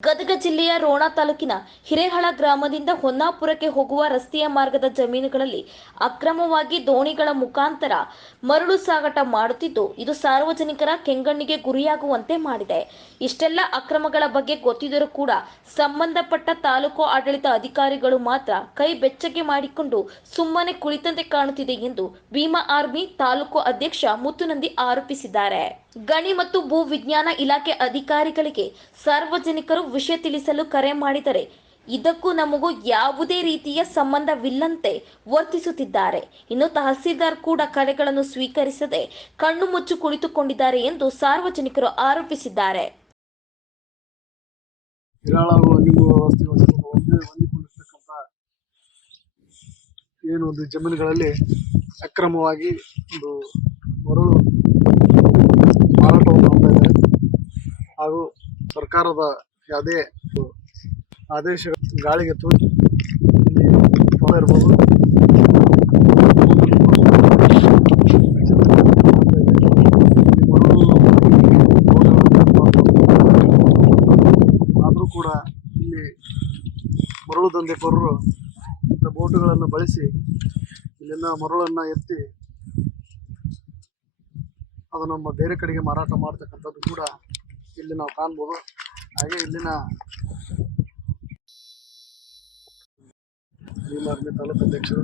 ಗದಗ ಜಿಲ್ಲೆಯ ರೋಣ ತಾಲೂಕಿನ ಹಿರೇಹಳ ಗ್ರಾಮದಿಂದ ಹೊನ್ನಾಪುರಕ್ಕೆ ಹೋಗುವ ರಸ್ತೆಯ ಮಾರ್ಗದ ಜಮೀನುಗಳಲ್ಲಿ ಅಕ್ರಮವಾಗಿ ದೋಣಿಗಳ ಮುಖಾಂತರ ಮರಳು ಸಾಗಾಟ ಮಾಡುತ್ತಿದ್ದು, ಇದು ಸಾರ್ವಜನಿಕರ ಕೆಂಗಣ್ಣಿಗೆ ಗುರಿಯಾಗುವಂತೆ ಮಾಡಿದೆ. ಇಷ್ಟೆಲ್ಲ ಅಕ್ರಮಗಳ ಬಗ್ಗೆ ಗೊತ್ತಿದ್ದರೂ ಕೂಡ ಸಂಬಂಧಪಟ್ಟ ತಾಲೂಕು ಆಡಳಿತ ಅಧಿಕಾರಿಗಳು ಮಾತ್ರ ಕೈ ಬೆಚ್ಚಗೆ ಮಾಡಿಕೊಂಡು ಸುಮ್ಮನೆ ಕುಳಿತಂತೆ ಕಾಣುತ್ತಿದೆ ಎಂದು ಭೀಮಾ ಆರ್ಮಿ ತಾಲೂಕು ಅಧ್ಯಕ್ಷ ಮುತ್ತುನಂದಿ ಆರೋಪಿಸಿದ್ದಾರೆ. ಗಣಿ ಮತ್ತು ಭೂ ವಿಜ್ಞಾನ ಇಲಾಖೆ ಅಧಿಕಾರಿಗಳಿಗೆ ಸಾರ್ವಜನಿಕರು ವಿಷಯ ತಿಳಿಸಲು ಕರೆ ಮಾಡಿದರೆ ಇದಕ್ಕೂ ನಮಗೂ ಯಾವುದೇ ರೀತಿಯ ಸಂಬಂಧವಿಲ್ಲಂತೆ ವರ್ತಿಸುತ್ತಿದ್ದಾರೆ. ಇನ್ನು ತಹಸೀಲ್ದಾರ್ ಕೂಡ ಕರೆಗಳನ್ನು ಸ್ವೀಕರಿಸದೆ ಕಣ್ಣು ಮುಚ್ಚು ಕುಳಿತುಕೊಂಡಿದ್ದಾರೆ ಎಂದು ಸಾರ್ವಜನಿಕರು ಆರೋಪಿಸಿದ್ದಾರೆ. ಏನು ಒಂದು ಜಮೀನುಗಳಲ್ಲಿ ಅಕ್ರಮವಾಗಿ ಒಂದು ಮರಳು ಮಾರಾಟವನ್ನು ಮಾಡ್ತಾ ಇದ್ದಾರೆ ಹಾಗೂ ಸರ್ಕಾರದ ಯಾವುದೇ ಆದೇಶ ಗಾಳಿಗೆ ತೂಗಿ ಇರ್ಬೋದು. ಆದರೂ ಕೂಡ ಇಲ್ಲಿ ಮರಳು ದಂಧೆಕೋರರು ಬೋಟುಗಳನ್ನು ಬಳಸಿ ಇಲ್ಲಿನ ಮರಳನ್ನು ಎತ್ತಿ ಅದು ನಮ್ಮ ಬೇರೆ ಕಡೆಗೆ ಮಾರಾಟ ಮಾಡ್ತಕ್ಕಂಥದ್ದು ಕೂಡ ಇಲ್ಲಿ ನಾವು ಕಾಣ್ಬೋದು. ಹಾಗೆ ಇಲ್ಲಿನ ಭೀಮಾರ್ಮಿ ತಾಲೂಕು ಅಧ್ಯಕ್ಷರು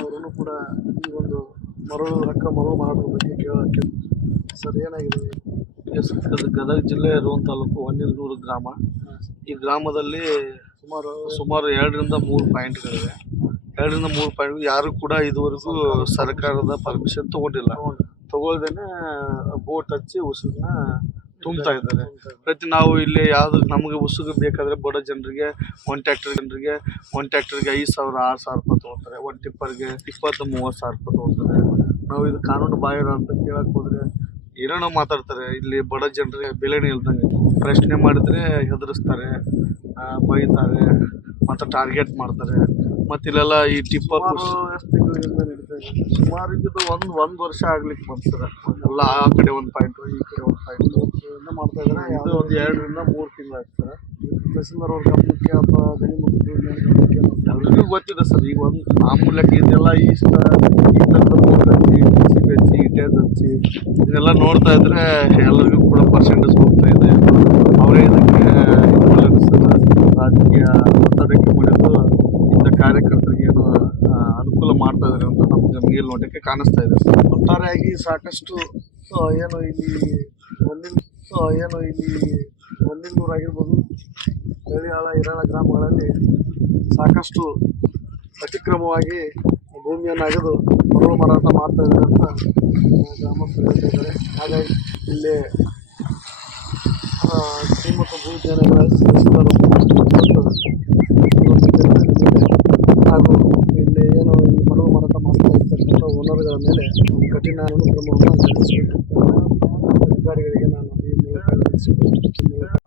ಅವರನ್ನು ಕೂಡ ಈ ಒಂದು ಮರಳು ರೊಕ್ಕ ಮರಳು ಮಾರಾಟದ ಬಗ್ಗೆ ಕೇಳೋಕ್ಕೆ ಸರ್ ಏನಾಗಿದೆ? ಎಸ್ ಗದಗ ಜಿಲ್ಲೆ ರೋಣ ತಾಲೂಕು ಹೊನ್ನಿನೂರು ಗ್ರಾಮ. ಈ ಗ್ರಾಮದಲ್ಲಿ ಸುಮಾರು ಸುಮಾರು ಎರಡರಿಂದ ಮೂರು ಪಾಯಿಂಟ್ಗಳಿವೆ ಎರಡರಿಂದ ಮೂರು ಪಾಯಿಂಟ್ ಯಾರು ಕೂಡ ಇದುವರೆಗೂ ಸರ್ಕಾರದ ಪರ್ಮಿಷನ್ ತಗೊಂಡಿಲ್ಲ. ತಗೊಳ್ದೇನೆ ಬೋಟ್ ಹಚ್ಚಿ ಉಸುಗನ್ನ ತುಂಬ್ತಾ ಇದ್ದಾರೆ ಪ್ರತಿ ನಾವು ಇಲ್ಲಿ ಯಾವುದು ನಮಗೆ ಉಸುಗು ಬೇಕಾದ್ರೆ ಬಡ ಜನರಿಗೆ ಒಂದು ಟ್ಯಾಕ್ಟರ್ ಜನರಿಗೆ ಒಂದು ಟ್ಯಾಕ್ಟರ್ಗೆ ಐದು ಸಾವಿರ ಆರು ಸಾವಿರ ರೂಪಾಯಿ ತೊಗೊಳ್ತಾರೆ ಒಂದು ಟಿಪ್ಪರ್ಗೆ ಇಪ್ಪತ್ತು ಮೂವತ್ತು ಸಾವಿರ ರೂಪಾಯಿ ತೊಗೊಳ್ತಾರೆ ನಾವು ಇದು ಕಾನೂನು ಬಾಹಿರ ಅಂತ ಕೇಳಕ್ಕೆ ಹೋದ್ರೆ ಏನೇನೋ ಮಾತಾಡ್ತಾರೆ. ಇಲ್ಲಿ ಬಡ ಜನರಿಗೆ ಬೆಲೆನೇ ಇಲ್ದಂಗೆ ಪ್ರಶ್ನೆ ಮಾಡಿದ್ರೆ ಹೆದರಿಸ್ತಾರೆ ಬೈತಾರೆ ಮತ್ತು ಟಾರ್ಗೆಟ್ ಮಾಡ್ತಾರೆ. ಮತ್ತು ಇಲ್ಲೆಲ್ಲ ಈ ಟಿಪ್ಪರ್ ಸುಮಾರು ಇದು? ಒಂದು ಒಂದು ವರ್ಷ ಆಗ್ಲಿಕ್ಕೆ ಬಂತು ಎಲ್ಲ ಆ ಕಡೆ ಒಂದು ಪಾಯಿಂಟು ಈ ಕಡೆ ಒಂದು ಪಾಯಿಂಟು ಇಂದ ಮಾಡ್ತಾ ಇದ್ದಾರೆ ಇದು ಯಾವುದೋ ಒಂದು ಎರಡರಿಂದ ಮೂರು ತಿಂಗಳು ಆಯ್ತು ಸರ್. ತಹಸೀಲ್ದಾರ್ ಅವ್ರ ಗಮನಕ್ಕೆ ಅಥವಾ ಗಣಿ ಮತ್ತು ಗಮನಕ್ಕೆ ನಾವು ಎಲ್ರಿಗೂ ಗೊತ್ತಿದೆ ಸರ್ ಈಗ ಒಂದು ಮಾಮೂಲಿ ಇದೆಲ್ಲ ಇಷ್ಟ ಈ ಥರದ ಬೋಟ್ ಹಚ್ಚಿ ಸಿ ಬಿ ಹಚ್ಚಿ ಹಚ್ಚಿ ನೋಡ್ತಾ ಇದ್ರೆ ಎಲ್ಲರಿಗೂ ಕೂಡ ಪರ್ಸೆಂಟೇಜ್ ಹೋಗ್ತಾ ಇದೆ. ಅವರೇ ಇದಕ್ಕೆ ರಾಜಕೀಯ ಒತ್ತಡಕ್ಕೆ ಮಾಡಿದ್ದು ಇಂಥ ಕಾರ್ಯಕರ್ತರಿಗೆ ಏನು ಆ, ಅನುಕೂಲ ಮಾಡ್ತಾ ಇದ್ದಾರೆ ಅಂತ ನಮ್ಗೆ ಮೇಲ್ನೋಟಕ್ಕೆ ಕಾಣಿಸ್ತಾ ಇದೆ. ಒಟ್ಟಾರೆಯಾಗಿ ಸಾಕಷ್ಟು ಏನು ಇಲ್ಲಿ ಒಂದಿನ ಏನು ಇಲ್ಲಿ ಒಂದಿನೂರು ಆಗಿರ್ಬೋದು ಹಳ್ಳಿಯಾಳ ಹಿರಾಳ ಗ್ರಾಮಗಳಲ್ಲಿ ಸಾಕಷ್ಟು ಅತಿಕ್ರಮವಾಗಿ ಭೂಮಿಯನ್ನು ಅಗೆದು ಮರಳು ಮಾರಾಟ ಮಾಡ್ತಾ ಇದ್ದಾರೆ ಅಂತ ಗ್ರಾಮಸ್ಥರು ಹೇಳ್ತಿದ್ದಾರೆ ಹಾಗಾಗಿ ಇಲ್ಲಿ ಶ್ರೀಮಂತ ಭೂಮಿಯನ್ನು ತಹಸೀಲ್ದಾರ್ ಒಬ್ಬರು ಈ ಒಂದು ಕೆಲಸದ ಮೇಲೆ ಹಾಗೂ ಇಲ್ಲಿ ಏನು ಈ ಮರಳು ಮಾರಾಟ ಮಾಡ್ತಾ ಇರ್ತಕ್ಕಂಥ ಓನರ್ಗಳ ಮೇಲೆ ಕಠಿಣ ಅನುಕ್ರಮವನ್ನು ಜರುಗಿಸಬೇಕು ಅಂತ ಅಧಿಕಾರಿಗಳಿಗೆ ನಾನು ಈ